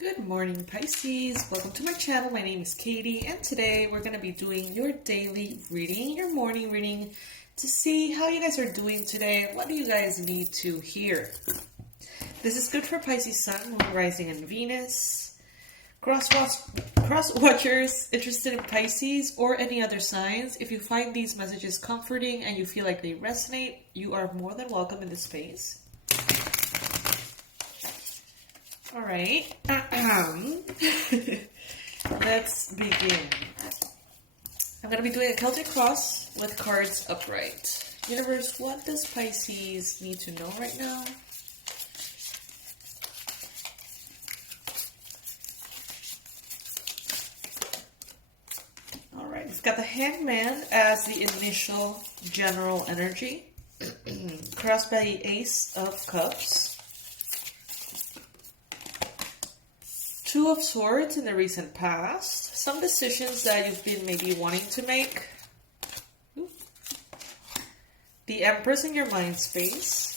Good morning, Pisces. Welcome to my channel. My name is Katie, and today we're going to be doing your daily reading, your morning reading, to see how you guys are doing today. What do you guys need to hear? This is good for Pisces Sun, Moon, Rising, and Venus. Cross watchers interested in Pisces or any other signs, if you find these messages comforting and you feel like they resonate, you are more than welcome in this space. All right, let's begin. I'm going to be doing a Celtic cross with cards upright. Universe, what does Pisces need to know right now? All right, we've got the Hangman as the initial general energy, crossed by the Ace of Cups. Two of Swords in the recent past. Some decisions that you've been maybe wanting to make. The Empress in your mind space.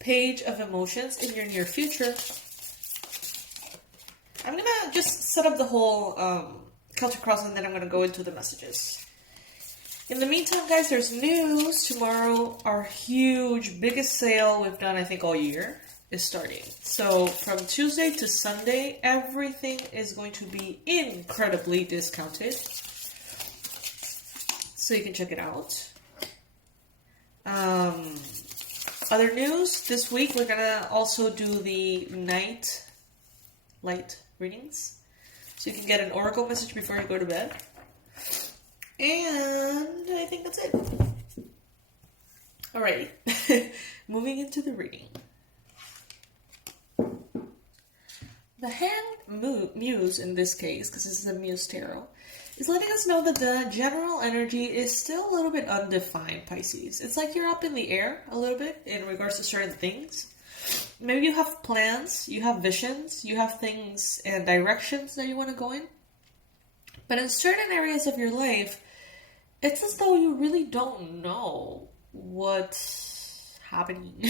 Page of Emotions in your near future. I'm going to just set up the whole Celtic cross and then I'm going to go into the messages. In the meantime, guys, there's news. Tomorrow, our huge, biggest sale we've done, I think, all year is starting. So from Tuesday to Sunday, everything is going to be incredibly discounted. So you can check it out. Other news, this week we're gonna also do the night light readings. So you can get an oracle message before you go to bed. And I think that's it. Alrighty, moving into the reading. The Hanged Muse, in this case, because this is a Muse Tarot, is letting us know that the general energy is still a little bit undefined, Pisces. It's like you're up in the air a little bit in regards to certain things. Maybe you have plans, you have visions, you have things and directions that you want to go in. But in certain areas of your life, it's as though you really don't know what's happening.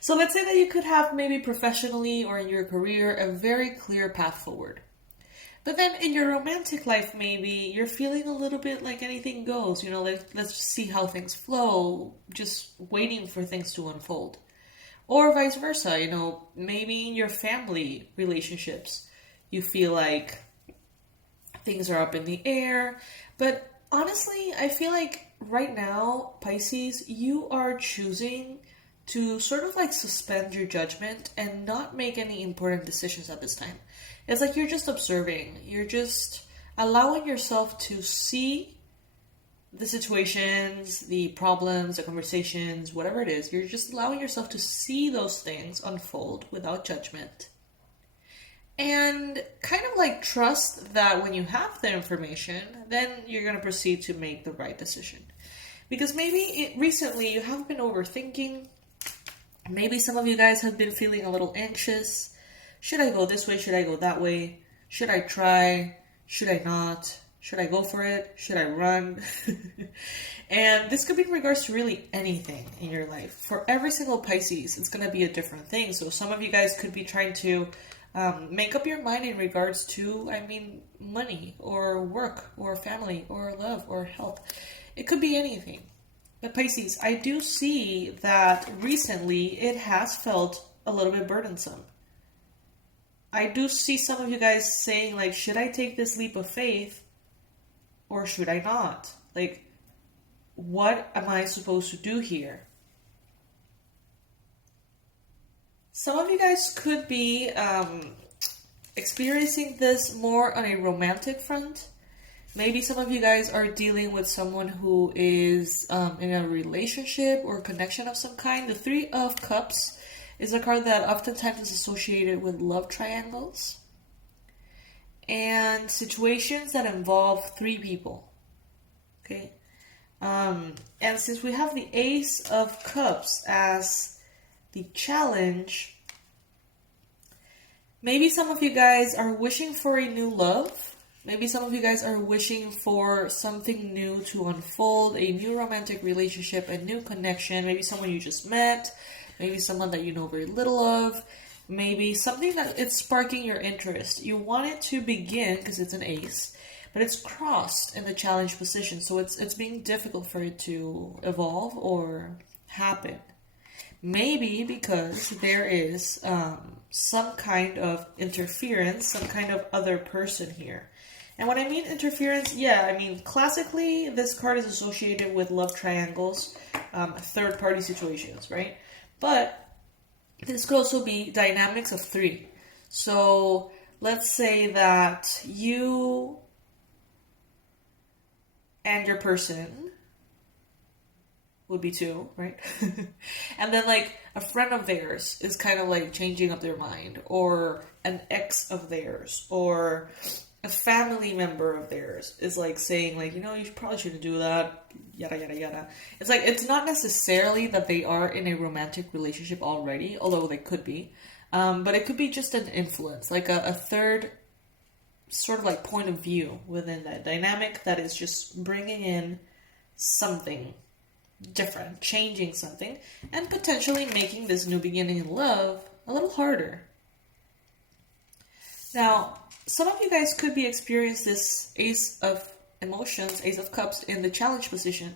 So let's say that you could have maybe professionally or in your career a very clear path forward. But then in your romantic life, maybe you're feeling a little bit like anything goes. You know, let's just see how things flow, just waiting for things to unfold. Or vice versa, you know, maybe in your family relationships, you feel like things are up in the air. But honestly, I feel like right now, Pisces, you are choosing to sort of like suspend your judgment and not make any important decisions at this time. It's like you're just observing. You're just allowing yourself to see the situations, the problems, the conversations, whatever it is. You're just allowing yourself to see those things unfold without judgment. And kind of like trust that when you have the information, then you're going to proceed to make the right decision. Because maybe recently you have been overthinking. Maybe some of you guys have been feeling a little anxious. Should I go this way? Should I go that way? Should I try? Should I not? Should I go for it? Should I run? And this could be in regards to really anything in your life. For every single Pisces, it's going to be a different thing. So some of you guys could be trying to make up your mind in regards to, money or work or family or love or health. It could be anything. But Pisces, I do see that recently it has felt a little bit burdensome. I do see some of you guys saying, like, should I take this leap of faith or should I not? Like, what am I supposed to do here? Some of you guys could be experiencing this more on a romantic front. Maybe some of you guys are dealing with someone who is in a relationship or connection of some kind. The Three of Cups is a card that oftentimes is associated with love triangles and situations that involve three people. Okay? And since we have the Ace of Cups as the challenge, maybe some of you guys are wishing for a new love. Maybe some of you guys are wishing for something new to unfold, a new romantic relationship, a new connection, maybe someone you just met. maybe someone that you know very little of, maybe something that it's sparking your interest. You want it to begin because it's an ace, but it's crossed in the challenge position, so it's being difficult for it to evolve or happen. Maybe because there is some kind of interference, some kind of other person here. And when I mean interference, yeah, I mean classically this card is associated with love triangles, third party situations, right? But this could also be dynamics of three. So let's say that you and your person would be two, right? And then like a friend of theirs is kind of like changing up their mind, or an ex of theirs, or a family member of theirs is like saying like, you know, you probably shouldn't do that, yada yada yada. It's like, it's not necessarily that they are in a romantic relationship already, although they could be, but it could be just an influence, like a third sort of like point of view within that dynamic that is just bringing in something different, changing something, and potentially making this new beginning in love a little harder. Now, some of you guys could be experiencing this Ace of Emotions, Ace of Cups in the challenge position,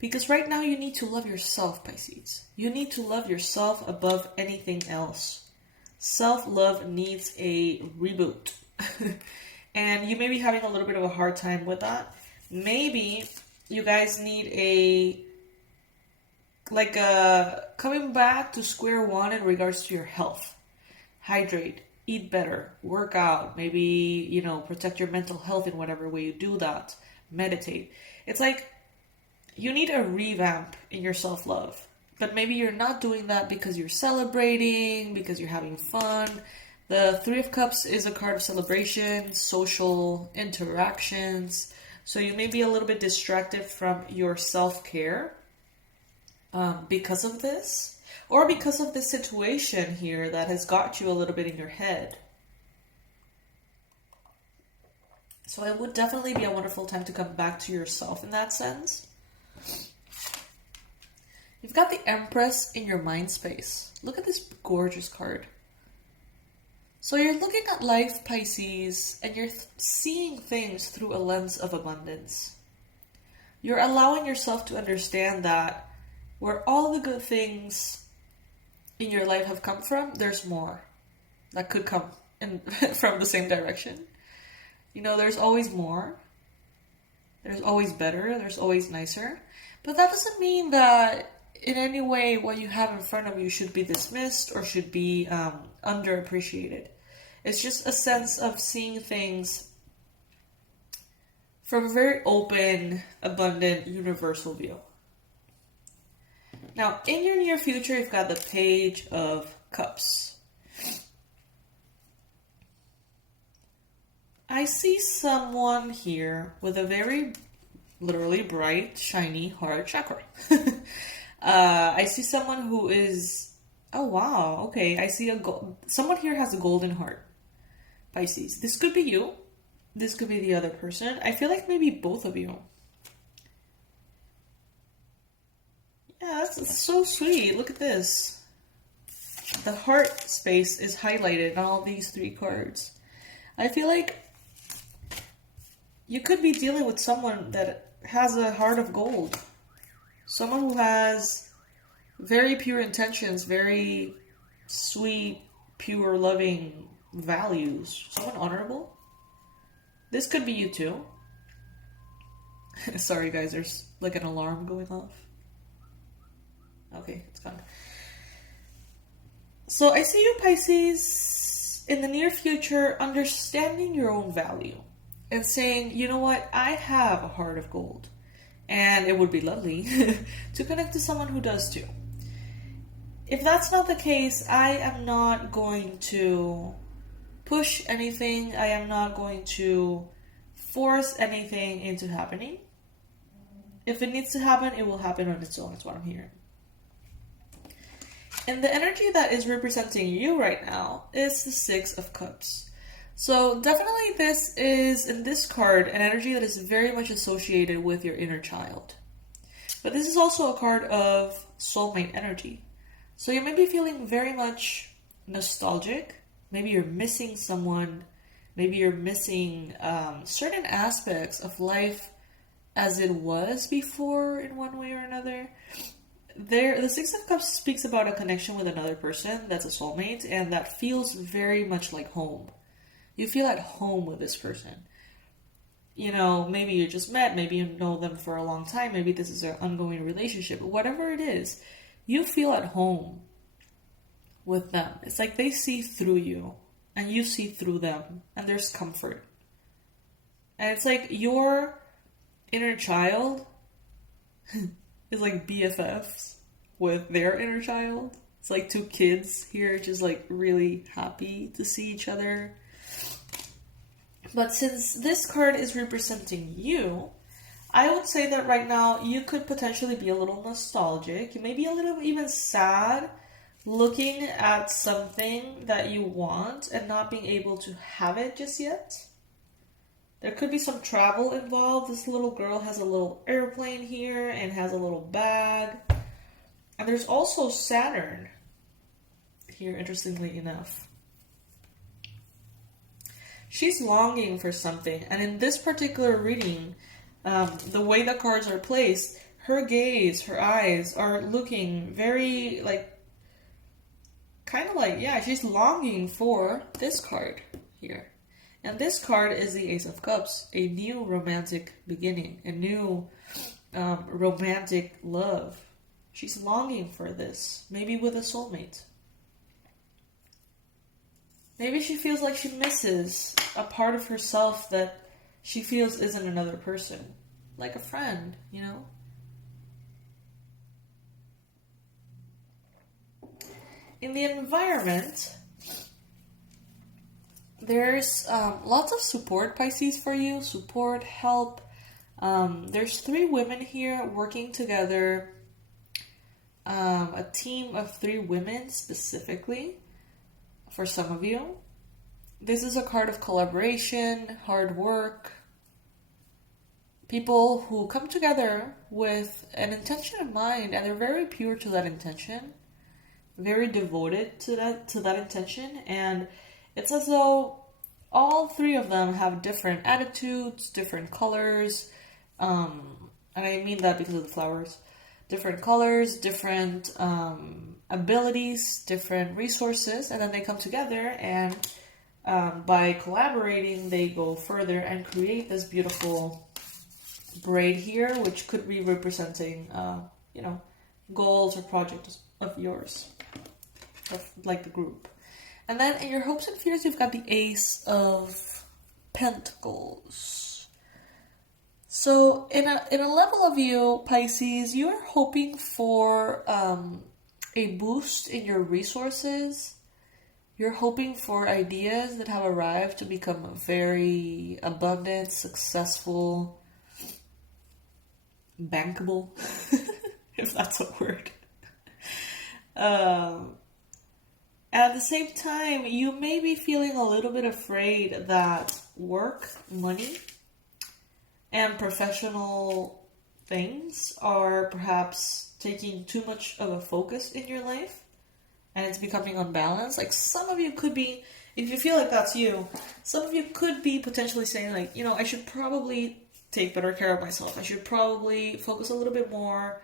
because right now you need to love yourself, Pisces. You need to love yourself above anything else. Self-love needs a reboot. And you may be having a little bit of a hard time with that. Maybe you guys need coming back to square one in regards to your health. Hydrate, eat better, work out, maybe, you know, protect your mental health in whatever way you do that. Meditate. It's like you need a revamp in your self-love. But maybe you're not doing that because you're celebrating, because you're having fun. The Three of Cups is a card of celebration, social interactions. So you may be a little bit distracted from your self-care because of this. Or because of this situation here that has got you a little bit in your head. So it would definitely be a wonderful time to come back to yourself in that sense. You've got the Empress in your mind space. Look at this gorgeous card. So you're looking at life, Pisces, and you're seeing things through a lens of abundance. You're allowing yourself to understand that where all the good things in your life have come from, there's more that could come in from the same direction. You know, there's always more. There's always better. There's always nicer. But that doesn't mean that in any way what you have in front of you should be dismissed or should be underappreciated. It's just a sense of seeing things from a very open, abundant, universal view. Now, in your near future, you've got the Page of Cups. I see someone here with a very, literally bright, shiny heart chakra. I see someone who is, oh wow, okay, I see someone here has a golden heart, Pisces. This could be you. This could be the other person. I feel like maybe both of you. Yeah, that's so sweet. Look at this. The heart space is highlighted on all these three cards. I feel like you could be dealing with someone that has a heart of gold. Someone who has very pure intentions, very sweet, pure, loving values. Someone honorable. This could be you too. Sorry guys, there's like an alarm going off. Okay, it's gone. So I see you, Pisces, in the near future, understanding your own value and saying, you know what, I have a heart of gold. And it would be lovely to connect to someone who does too. If that's not the case, I am not going to push anything. I am not going to force anything into happening. If it needs to happen, it will happen on its own. That's what I'm hearing. And the energy that is representing you right now is the Six of Cups. So definitely this is, in this card, an energy that is very much associated with your inner child. But this is also a card of soulmate energy. So you may be feeling very much nostalgic. Maybe you're missing someone. Maybe you're missing certain aspects of life as it was before in one way or another. The Six of Cups speaks about a connection with another person that's a soulmate, and that feels very much like home. You feel at home with this person. You know, maybe you just met, maybe you know them for a long time, maybe this is an ongoing relationship, whatever it is, you feel at home with them. It's like they see through you, and you see through them, and there's comfort. And it's like your inner child is like BFFs with their inner child. It's like two kids here just like really happy to see each other. But since this card is representing you, I would say that right now you could potentially be a little nostalgic. You may be a little even sad looking at something that you want and not being able to have it just yet. There could be some travel involved. This little girl has a little airplane here and has a little bag. And there's also Saturn here, interestingly enough. She's longing for something. And in this particular reading, the way the cards are placed, her gaze, her eyes are looking very like, kind of like, yeah, she's longing for this card here. And this card is the Ace of Cups, a new romantic beginning, a new romantic love. She's longing for this, maybe with a soulmate. Maybe she feels like she misses a part of herself that she feels isn't another person, like a friend, you know? In the environment, there's lots of support, Pisces, for you. Support, help. There's 3 women here working together. A team of 3 women specifically for some of you. This is a card of collaboration, hard work. People who come together with an intention in mind, and they're very pure to that intention. Very devoted to that intention, and it's as though all 3 of them have different attitudes, different colors, and I mean that because of the flowers. Different colors, different abilities, different resources, and then they come together, and by collaborating, they go further and create this beautiful braid here, which could be representing, goals or projects of yours, of like the group. And then in your hopes and fears, you've got the Ace of Pentacles. So in a level of you, Pisces, you're hoping for a boost in your resources. You're hoping for ideas that have arrived to become very abundant, successful, bankable, if that's a word. At the same time, you may be feeling a little bit afraid that work, money, and professional things are perhaps taking too much of a focus in your life, and it's becoming unbalanced. Like some of you could be, if you feel like that's you, some of you could be potentially saying like, I should probably take better care of myself. I should probably focus a little bit more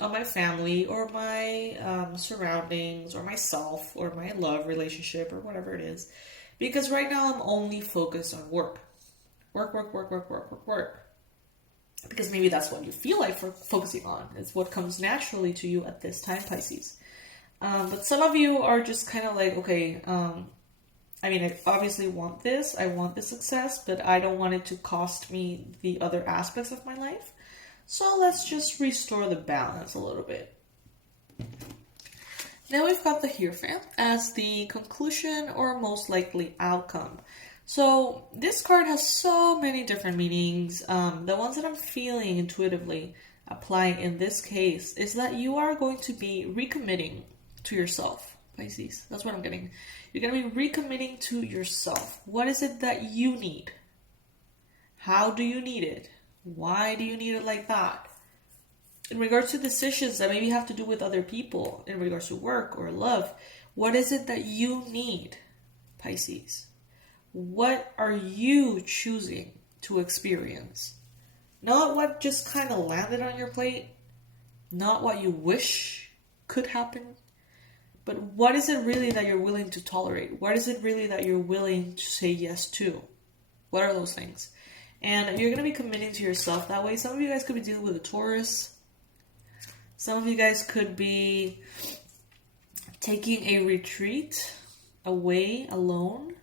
on my family or my surroundings or myself or my love relationship or whatever it is. Because right now I'm only focused on work. Work. Because maybe that's what you feel like focusing on. It's what comes naturally to you at this time, Pisces. But some of you are just kind of like, okay, I obviously want this. I want this success, but I don't want it to cost me the other aspects of my life. So let's just restore the balance a little bit. Now we've got the Hierophant as the conclusion or most likely outcome. So this card has so many different meanings. The ones that I'm feeling intuitively applying in this case is that you are going to be recommitting to yourself, Pisces. That's what I'm getting. You're going to be recommitting to yourself. What is it that you need? How do you need it? Why do you need it like that? In regards to decisions that maybe have to do with other people, in regards to work or love, what is it that you need, Pisces? What are you choosing to experience? Not what just kind of landed on your plate, not what you wish could happen, but what is it really that you're willing to tolerate? What is it really that you're willing to say yes to? What are those things? And you're going to be committing to yourself that way. Some of you guys could be dealing with a Taurus. Some of you guys could be taking a retreat away alone,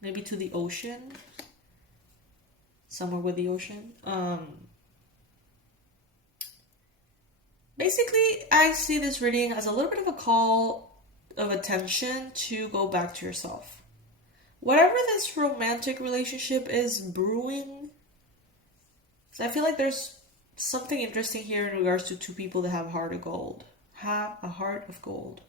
maybe to the ocean, somewhere with the ocean. Basically, I see this reading as a little bit of a call of attention to go back to yourself. Whatever this romantic relationship is brewing, so I feel like there's something interesting here in regards to two people that have a heart of gold. Have a heart of gold.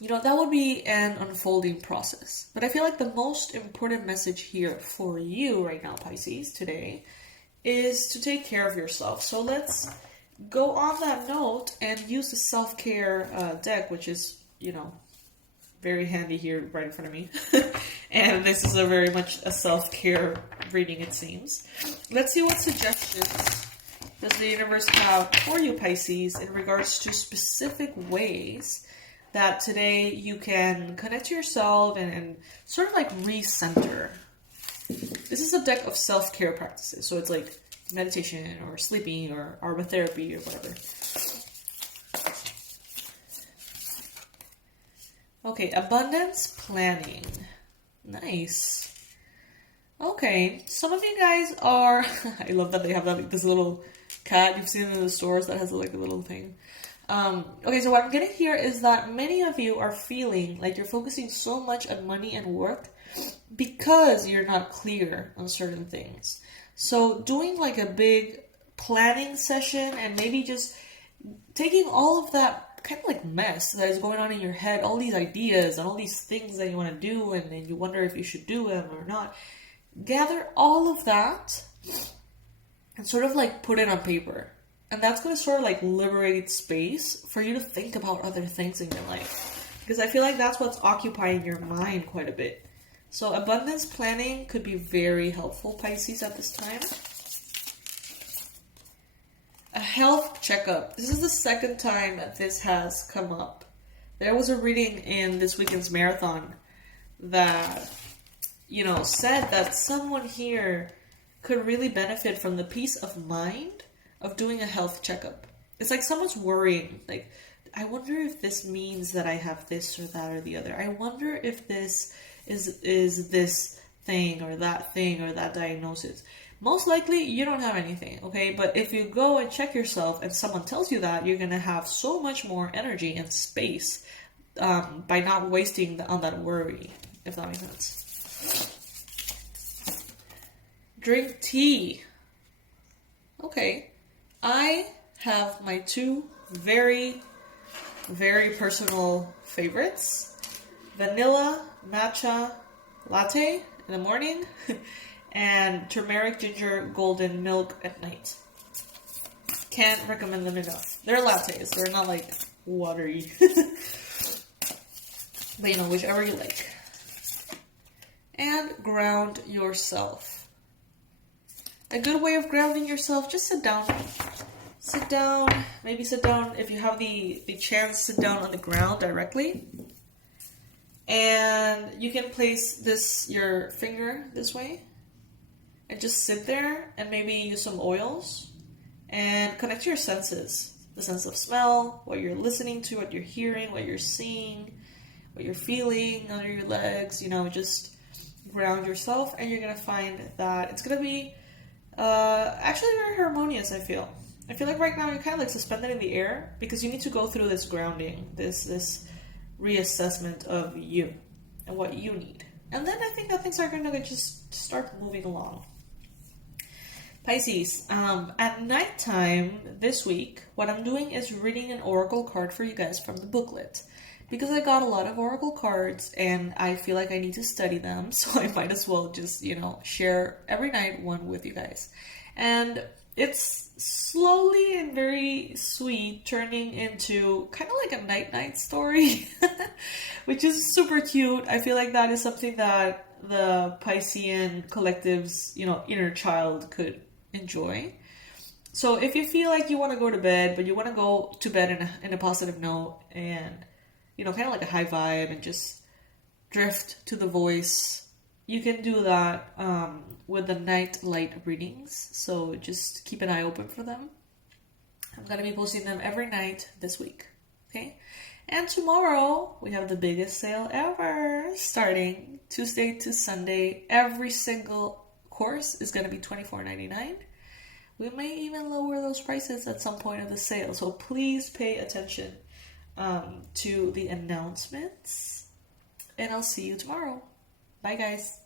You know, that would be an unfolding process. But I feel like the most important message here for you right now, Pisces, today, is to take care of yourself. So let's go on that note and use the self-care deck, which is, you know, very handy here right in front of me. And this is a very much a self-care reading, it seems. Let's see what suggestions does the universe have for you, Pisces, in regards to specific ways that today you can connect to yourself and sort of like recenter. This is a deck of self-care practices. So it's like meditation or sleeping or aromatherapy or whatever. Okay, abundance planning. Nice. Okay, some of you guys are... I love that they have this little cat you've seen in the stores that has like a little thing. Okay, so what I'm getting here is that many of you are feeling like you're focusing so much on money and work because you're not clear on certain things. So doing like a big planning session and maybe just taking all of that kind of like mess that is going on in your head, all these ideas and all these things that you want to do and then you wonder if you should do them or not. Gather all of that and sort of like put it on paper. And that's going to sort of like liberate space for you to think about other things in your life. Because I feel like that's what's occupying your mind quite a bit. So abundance planning could be very helpful, Pisces, at this time. A health checkup. This is the second time that this has come up. There was a reading in this weekend's marathon that, you know, said that someone here could really benefit from the peace of mind of doing a health checkup. It's like someone's worrying, like, I wonder if this means that I have this or that or the other. I wonder if this is this thing or that diagnosis. Most likely you don't have anything, okay? But if you go and check yourself and someone tells you that, you're going to have so much more energy and space by not wasting on that worry, if that makes sense. Drink tea. Okay. I have my two very, very personal favorites. Vanilla matcha latte in the morning and turmeric ginger golden milk at night. Can't recommend them enough. They're lattes. They're not like watery. But you know, whichever you like. And ground yourself. A good way of grounding yourself, just sit down. Sit down. Maybe sit down, if you have the chance, sit down on the ground directly. And you can place your finger this way. And just sit there and maybe use some oils. And connect to your senses. The sense of smell, what you're listening to, what you're hearing, what you're seeing, what you're feeling under your legs. You know, just ground yourself. And you're going to find that it's going to be actually very harmonious, I feel. I feel like right now you're kind of like suspended in the air because you need to go through this grounding, this reassessment of you and what you need. And then I think that things are going to just start moving along. Pisces, at nighttime this week, what I'm doing is reading an oracle card for you guys from the booklet. Because I got a lot of oracle cards and I feel like I need to study them, so I might as well just, you know, share every night one with you guys. And it's slowly and very sweet turning into kind of like a night-night story, which is super cute. I feel like that is something that the Piscean collective's, inner child could enjoy. So if you feel like you want to go to bed, but you want to go to bed in a positive note and, kind of like a high vibe and just drift to the voice, you can do that with the night light readings. So just keep an eye open for them. I'm going to be posting them every night this week. Okay? And tomorrow, we have the biggest sale ever. Starting Tuesday to Sunday, every single course is going to be $24.99. We may even lower those prices at some point of the sale. So please pay attention to the announcements. And I'll see you tomorrow. Bye, guys.